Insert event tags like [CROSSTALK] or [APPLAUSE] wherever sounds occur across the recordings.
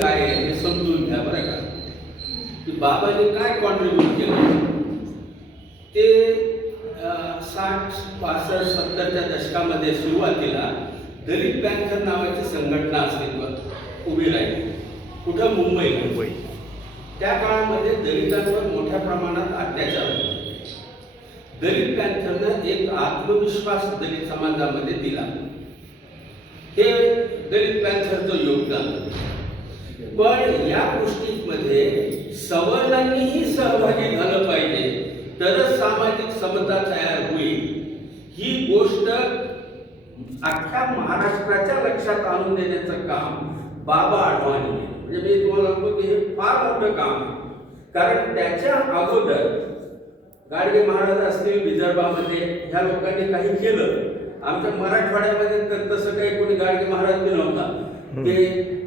काय आहे हे समजून घ्या बरं का. की बाबाने काय कॉन्ट्रीब्यूट केलं ते साठ पासष्ट सत्तरच्या दशकामध्ये सुरुवातीला दलित पॅन्थर नावाची संघटना अस्तित्वात उभी राहिली. कुठं? मुंबई मुंबई. त्या काळामध्ये दलितांवर मोठ्या प्रमाणात अत्याचार होते. दलित पॅन्थरनं एक आत्मविश्वास दलित समाजामध्ये दिला. हे दलित पॅन्थरचं योगदान. पण या गोष्टींमध्ये सवर्णांनीही सहभागी झालं पाहिजे. तरच सामाजिक समता तयार होईल. ही गोष्ट अख्ख्या महाराष्ट्राच्या लक्षात आणून देण्याचं काम बाबा आडवाणी म्हणजे मी तुम्हाला सांगतो की हे फार मोठं काम आहे. कारण त्याच्या अगोदर गाडगे महाराज असतील विदर्भामध्ये ह्या लोकांनी काही केलं. आमच्या मराठवाड्यामध्ये तर तसं काही कोणी गाडगे महाराज बी नव्हता. ते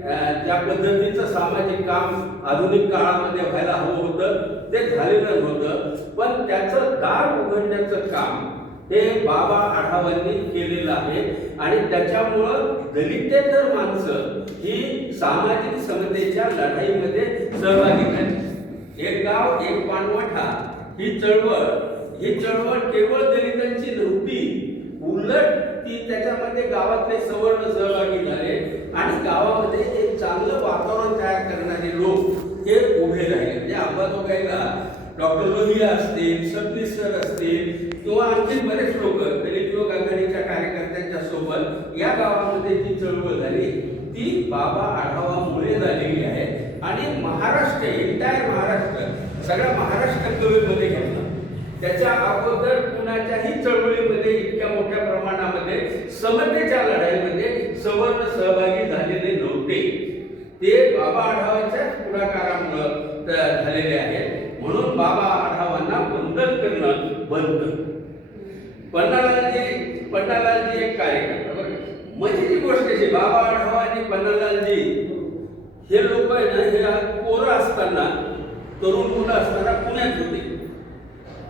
ज्या पद्धतीचं सामाजिक काम आधुनिक काळामध्ये व्हायला हवं होतं ते झालेलं नव्हतं. पण त्याचं दार उघडण्याचं काम हे बाबा आढावांनी केलेलं आहे. आणि त्याच्यामुळं दलितेतर माणसं ही सामाजिक समतेच्या लढाईमध्ये सहभागी झाली. एक गाव एक पाणवठा ही चळवळ ही चळवळ केवळ दलितांची नव्हती उलट ती त्याच्यामध्ये गावातले सवर्ण सहभागी झाले आणि गावामध्ये एक चांगलं वातावरण तयार करणारे लोक हे उभे राहिले. म्हणजे अंबाजोगाईला डॉक्टर लोहिया असतील सबनीस सर असतील किंवा आणखी बरेच लोक दलित लोक आघाडीच्या कार्यकर्त्यांच्या सोबत या गावामध्ये जी चळवळ झाली ती बाबा आढावामुळे झालेली आहे. आणि महाराष्ट्र एंटायर महाराष्ट्र सगळ्या महाराष्ट्र कवीमध्ये त्याच्या अगोदर कुणाच्याही चळवळीमध्ये इतक्या मोठ्या प्रमाणामध्ये समतेच्या लढाईमध्ये सवर्ण सहभागी झालेले नव्हते. ते बाबा आढावाच्याच पुढाकारामुळं झालेले आहेत. म्हणून बाबा आढावांना वंदन करणं बंद. पन्नालालजी पन्नालालजी एक कार्यकर्ता बरं मजेची म्हणजे गोष्ट अशी बाबा आढावा आणि पन्नालालजी हे लोक आहे ना हे पोरं असताना तरुण मुलं असताना पुण्यात होते.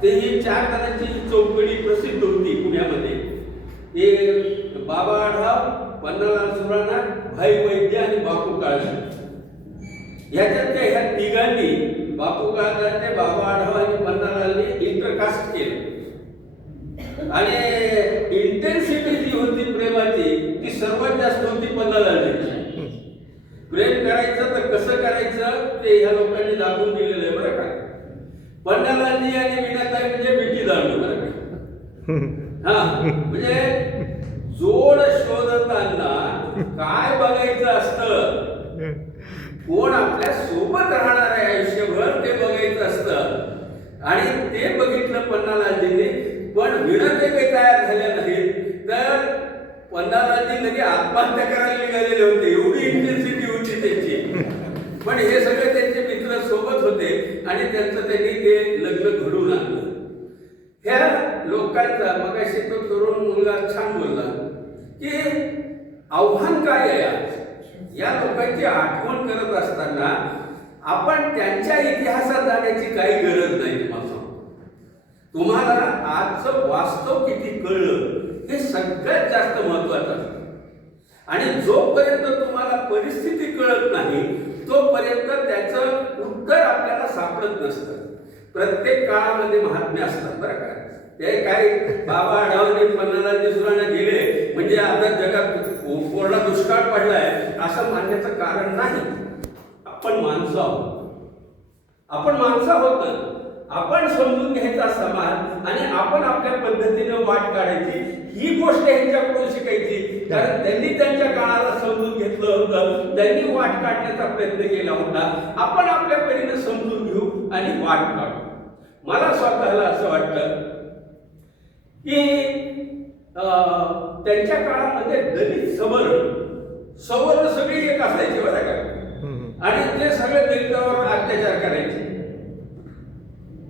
ते ही चार जणांची चौकडी प्रसिद्ध होती पुण्यामध्ये. ते बाबा आढाव पन्नालाल सुराणा भाई वैद्य आणि बापू काळजी. ह्याच्यात त्या ह्या तिघांनी बापू काळजाचे बाबा आढाव आणि पन्नालालने इंटरकास्ट केलं. आणि इंटेन्सिटी जी होती प्रेमाची ती सर्वात जास्त होती पन्नालालची प्रेम करायचं तर कसं करायचं ते ह्या लोकांनी दाखवून दिलेलं आहे बरं का. पन्नालालजी आणि मीनाताई म्हणजे मिठी दांडू बरं हा म्हणजे जोड शोधताना काय बघायचं असतं? कोण आपल्यासोबत राहणार आहे आयुष्यभर ते बघायचं असतं. आणि ते बघितलं पन्नालालजीने पण विणते काही तयार झाल्या नाहीत. तर पन्नालालजी लगे आत्महत्या करायला निघालेले होते. एवढी इंटेन्सिटी होती त्यांची. पण हे सगळे त्यांचे सोबत होते आणि त्यांचं त्यांनी ते लग्न घडून आणलं ह्या लोकांचा मगाशी तो तरुण मुलगा छान बोलला की आव्हान काय आहे आज? या लोकांची आठवण करत असताना आपण त्यांच्या इतिहासात जाण्याची काही गरज नाही तुम्हाला तुम्हाला आजचं वास्तव किती कळलं हे सगळ्यात जास्त महत्वाचं असतं. आणि जोपर्यंत तुम्हाला परिस्थिती कळत नाही तोपर्यंत त्याचं उत्तर आपल्याला सापडत नसतं. प्रत्येक काळामध्ये महात्म्य असतात बरं का. ते काय बाबा आढावणे पन्नाला सुराणा गेले म्हणजे आता जगात कोरडा दुष्काळ पडलाय असं मानण्याचं कारण नाही. आपण माणसं आहोत. आपण माणसं आहोत आपण समजून घ्यायचा समाज आणि आपण आपल्या पद्धतीनं वाट काढायची. ही गोष्ट यांच्याकडून शिकायची. कारण त्यांनी त्यांच्या काळाला समजून घेतलं होतं. त्यांनी वाट काढण्याचा प्रयत्न केला होता. आपण आपल्या परीने समजून घेऊ आणि वाट काढू. मला स्वतःला असं वाटतं की अं, त्यांच्या काळामध्ये दलित सवर्ण सवर्ण सगळी एक असायची बरं का? आणि ते सगळे दलितावर अत्याचार करायचे.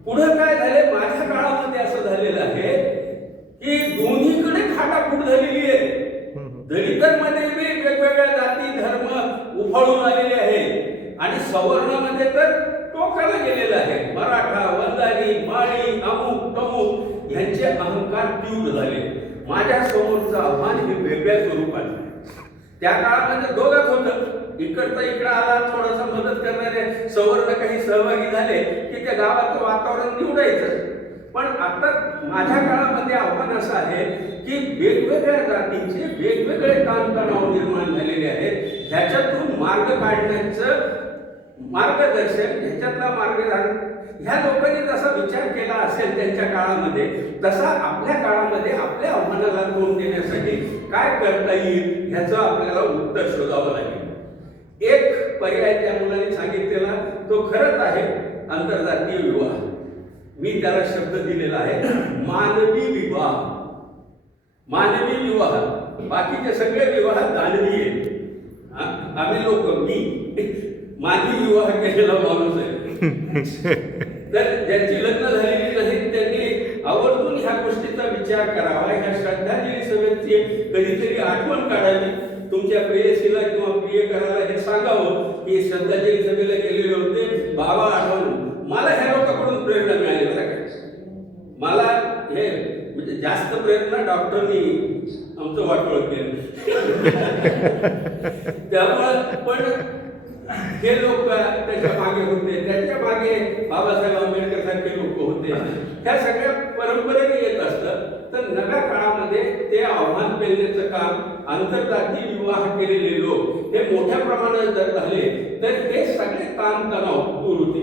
पुढे काय झाले माझ्या काळामध्ये असं झालेलं आहे की दोन्हीकडे खाटाफूट झालेली आहे. दलितांमध्ये बी वेगवेगळ्या जाती धर्म उफाळून आलेले आहे. आणि सवर्णामध्ये तर टोकाला गेलेलं आहे. मराठा वंजारी माळी अमुक तमुक यांचे अहंकार तीव्र झाले. माझ्या समोरचं आव्हान हे वेगळ्या स्वरूपाचं आहे. त्या काळामध्ये दोघंच होतं. इकडचा इकडं आला थोडासा मदत करणारे सवर्ण काही सहभागी झाले की त्या गावाचं वातावरण निवडायचं. पण आता माझ्या काळामध्ये आव्हान असं आहे की वेगवेगळ्या जातींचे वेगवेगळे ताणतणाव निर्माण झालेले आहेत. ह्याच्यातून मार्ग काढण्याचं मार्गदर्शन ह्याच्यातला मार्गदर्शन ह्या लोकांनी जसा विचार केला असेल त्यांच्या काळामध्ये तसा आपल्या काळामध्ये आपल्या आव्हानाला तोंड देण्यासाठी काय करता येईल ह्याचं आपल्याला उत्तर शोधावं लागेल. एक पर्याय त्या मुलाने सांगितलेला तो खरंच आहे आंतरजातीय विवाह. मी त्याला शब्द दिलेला आहे मानवी विवाह. मानवी विवाह. बाकीचे सगळे विवाह दानवी आहेत आम्ही लोक मी. मानवी विवाह केलेला माणूस आहे. तर ज्यांची लग्न झालेली नाहीत त्यांनी आवर्जून ह्या गोष्टीचा विचार करावा ह्या श्रद्धांजली सभेची कधीतरी आठवण काढावी. तुमच्या प्रेयसीला किंवा प्रियकराला हे सांगावं. की श्रद्धांजली सभेला गेलेले होते. बाबा आठवण मला ह्या लोकांकडून प्रेरणा मिळाली बरं काय मला हे म्हणजे जास्त प्रयत्न डॉक्टरनी आमचं वाटोळ केलं. [LAUGHS] त्यामुळं पण हे लोक त्याच्यामागे होते. त्याच्यामागे बाबासाहेब आंबेडकर सारखे लोक होते. ह्या सगळ्या परंपरेने येत असतं तर नव्या काळामध्ये ते आव्हान पेलण्याचं काम आंतरजातीय विवाह केलेले लोक हे मोठ्या प्रमाणात जर झाले तर हे सगळे ताणतणाव दूर होते.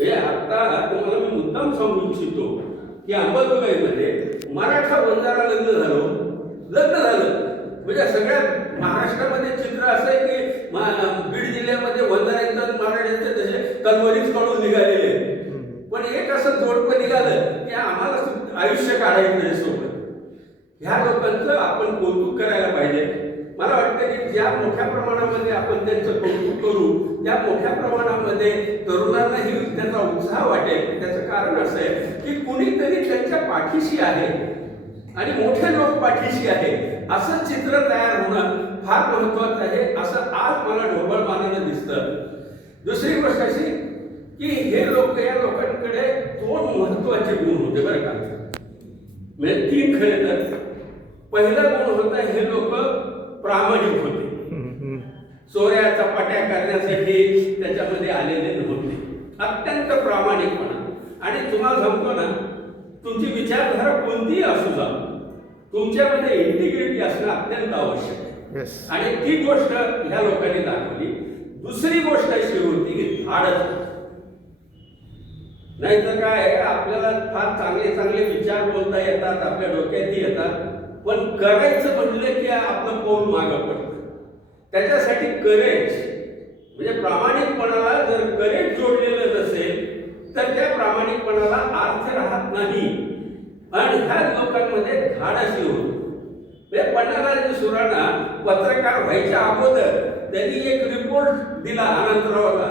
हे आता तुम्हाला मी मुद्दाम सांगू इच्छितो की अंबाजोगाईमध्ये म्हणजे मराठा बंजारा लग्न झालं लग्न झालं. म्हणजे सगळ्या महाराष्ट्रामध्ये चित्र असं आहे की मा- बीड जिल्ह्यामध्ये वंजाऱ्यांचं आणि मराठ्यांचे तसे तलवारीच काढून निघालेले आहेत. पण एक असं जोडपं निघालं की आम्हाला सु- आयुष्य काढायचं आहे सोबत ह्या लोकांचं आपण कौतुक करायला पाहिजे मला वाटतं की ज्या मोठ्या प्रमाणामध्ये आपण त्यांचं कौतुक करू त्या मोठ्या प्रमाणामध्ये तरुणांनाही त्याचा उत्साह वाटेल. त्याचं कारण असं आहे की कुणीतरी त्यांच्या पाठीशी आहे आणि मोठे लोक पाठीशी आहे. असं चित्र तयार होणं फार महत्वाचं आहे. असं आज मला ढोबळ मानानं दिसतं. दुसरी गोष्ट अशी की हे लोक या लोकांकडे दोन महत्त्वाचे गुण होते बरं का. म्हणजे तीन खरे तर. पहिला गुण होता हे लोक प्रामाणिक होते. चोऱ्या चपाट्या करण्यासाठी त्याच्यामध्ये आलेले नव्हते. अत्यंत प्रामाणिकपणा. आणि तुम्हाला सांगतो ना तुमची विचारधारा कोणतीही असू जा तुमच्यामध्ये इंटिग्रिटी असणं अत्यंत आवश्यक आहे. Yes. आणि ती गोष्ट ह्या लोकांनी दाखवली. दुसरी गोष्ट अशी होती की धाडस. नाहीतर काय आपल्याला फार चांगले चांगले विचार बोलता येतात आपल्या डोक्यातही येतात पण करायचं म्हणलं की आपलं पाऊल मागं पडतं? त्याच्यासाठी करेज म्हणजे प्रामाणिकपणाला जर करेज जोडलेलं नसेल तर त्या प्रामाणिकपणाला अर्थ राहत नाही. आणि ह्या लोकांमध्ये धाडसी होत. म्हणजे पन्नालाजी सुरांना पत्रकार व्हायच्या अगोदर त्यांनी एक रिपोर्ट दिला अनंतरावाला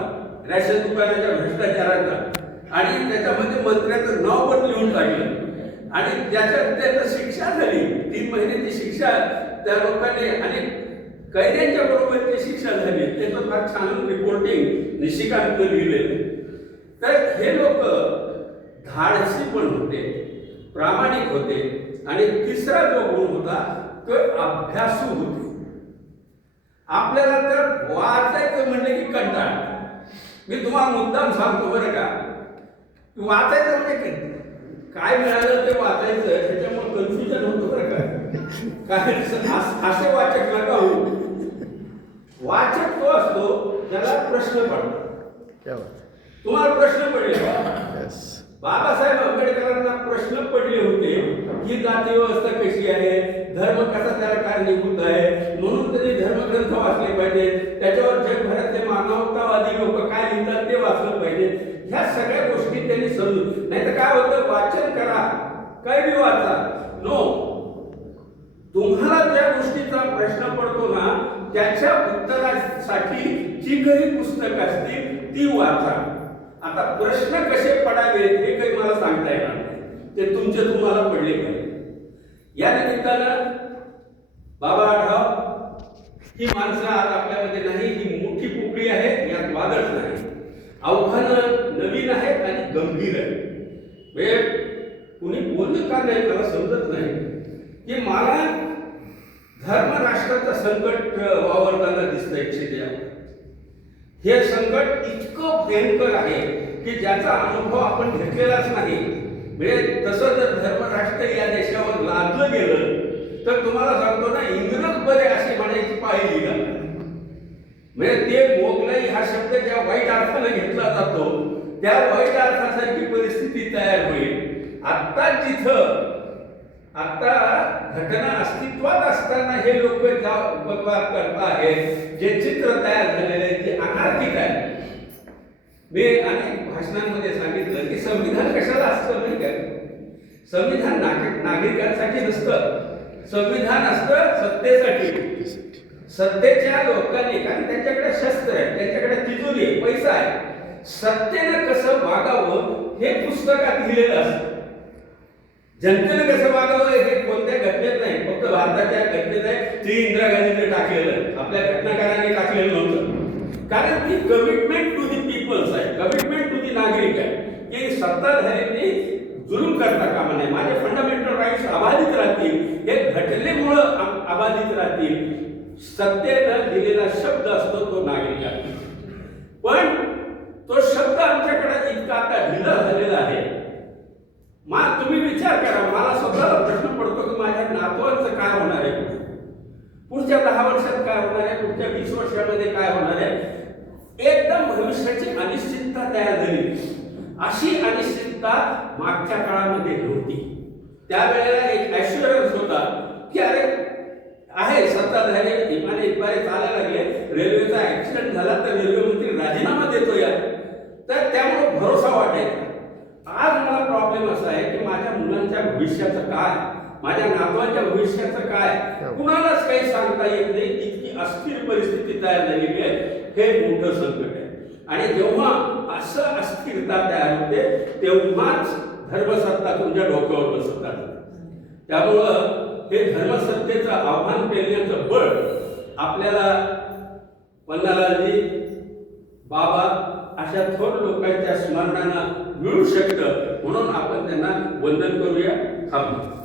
रॅशन दुकानाच्या भ्रष्टाचाराचा. आणि त्याच्यामध्ये मंत्र्याचं नाव पण लिहून काढलं. आणि ज्याच्यात त्याचं शिक्षा झाली तीन महिन्याची शिक्षा त्या लोकांनी आणि कैद्यांच्या बरोबर ते शिक्षा झाली त्याचं फार छान रिपोर्टिंग निशिकांत लिहिलेलं तर हे लोक धाडसी पण होते प्रामाणिक होते आणि तिसरा जो गुण होता तो अभ्यासू होते. आपल्याला तर वाचायचं म्हणलं की कंटाळ. मी तुम्हाला मुद्दाम सांगतो बरं का वाचायचं म्हणजे काय? काय मिळालं ते वाचायचं त्याच्यामुळे कन्फ्युजन होतं बरं का. काय असे वाचक नका हो. वाचक तो असतो ज्याला प्रश्न पडतो. तुम्हाला प्रश्न पडले. बाबासाहेब आंबेडकरांना प्रश्न पडले होते ही जाती व्यवस्था कशी आहे? धर्म कसा त्याला कारणीभूत आहे? म्हणून त्यांनी धर्मग्रंथ वाचले पाहिजे त्याच्यावर जगभरातले मानवतावादी लोक काय लिहितात ते वाचलं पाहिजे ह्या सगळ्या गोष्टी त्यांनी समजून. नाही तर काय होतं? वाचन करा. काय बी वाचा. नो तुम्हाला ज्या गोष्टीचा प्रश्न पडतो ना त्याच्या साठी जी काही पुस्तक असतील ती वाचा. आता प्रश्न कसे पडावे हे काही मला सांगता येणार नाही. ते तुमचे तुम्हाला पडले पाहिजे. या निमित्तानं बाबा आढाव ही माणसं आज आपल्यामध्ये नाही ही मोठी कुकडी आहे यात वादळ नाही. आव्हानं नवीन आहेत आणि गंभीर आहे. म्हणजे कुणी बोललं का नाही मला समजत नाही. की मला धर्मराष्ट्राचं संकट वावरताना वावरताना दिसतंय क्षेत्रावर हे संकट इतकं भयंकर आहे की ज्याचा अनुभव आपण घेतलेलाच नाही. म्हणजे तसं जर धर्मराष्ट्र या देशावर लादलं गेलं तर तुम्हाला सांगतो ना इंग्रज बरे असे म्हणायची पाहिली ना. म्हणजे ते मोगलाई हा शब्द ज्या वाईट अर्थानं घेतला जातो त्या वाईट अर्थासारखी परिस्थिती तयार होईल. आत्ता जिथं आत्ता घटना अस्तित्वात असताना हे लोक ज्या उपद्वार करत आहेत जे चित्र तयार झालेले आहे ते अनार्थिक आहे. मी अनेक भाषणांमध्ये सांगितलं की संविधान कशाला असतं नाही काय संविधान नागरिक नागरिकांसाठी नसतं. संविधान असतं सत्तेसाठी. सत्तेच्या लोकांनी कारण त्यांच्याकडे शस्त्र आहे त्यांच्याकडे तिजोरी आहे पैसा आहे. सत्तेनं कसं वागावं हे पुस्तकात लिहिलेलं असतं. जनतेने कसं वागावं हे कोणत्या घटनेत नाही. फक्त भारताच्या घटनेत आहे. ते इंदिरा गांधीने टाकलेलं. आपल्या घटनाकारांनी टाकलेलं नव्हतं. कारण ती कमिटमेंट टू दी पीपल्स आहे. कमिटमेंट टू दी नागरिक आहे. की सत्ताधाऱ्यांनी जुलूम करता कामा नये. माझे फंडामेंटल राईट्स अबाधित राहतील. हे घटनेमुळं अबाधित राहतील. सत्तेनं दिलेला शब्द असतो तो नागरिकांना पण तो शब्द आमच्याकडे इतका आता ढिला झालेला आहे मा तुम्ही विचार करा मला स्वतःला प्रश्न पडतो की माझ्या नातवांचं काय होणार आहे पुढच्या दहा वर्षात काय होणार आहे? पुढच्या वीस वर्षामध्ये काय होणार आहे? एकदम भविष्याची अनिश्चितता तयार झाली. अशी अनिश्चितता मागच्या काळामध्ये नव्हती. त्यावेळेला एक ॲश्युरन्स होता की अरे आहे सत्ताधारी विमाने इतबारे चालायला लागले. रेल्वेचा ऍक्सिडेंट झाला तर रेल्वे मंत्री राजीनामा देतो या तर त्यामुळे भरोसा वाटायचा. आज मला प्रॉब्लेम असा आहे की माझ्या मुलांच्या भविष्याचं काय? माझ्या नातवांच्या भविष्याचं काय? कुणालाच काही सांगता येत नाही. इतकी अस्थिर परिस्थिती तयार झालेली आहे. हे मोठं संकट आहे. आणि जेव्हा असं अस्थिरता तयार होते तेव्हाच धर्मसत्ता तुमच्या डोक्यावर बसतात त्यामुळं हे धर्मसत्तेचं आव्हान पेलण्याचं बळ आपल्याला पन्नालालजी बाबा अशा थोर लोकांच्या स्मरणानं मिळू शकतं. म्हणून आपण त्यांना वंदन करूया. थांबू.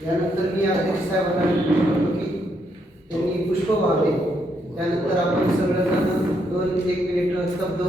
यानंतर मी अध्यक्ष साहेबांना विनंती करतो की त्यांनी पुष्प व्हावे त्यानंतर आपण सगळ्यांना दोन एक मिनिट स्तब्ध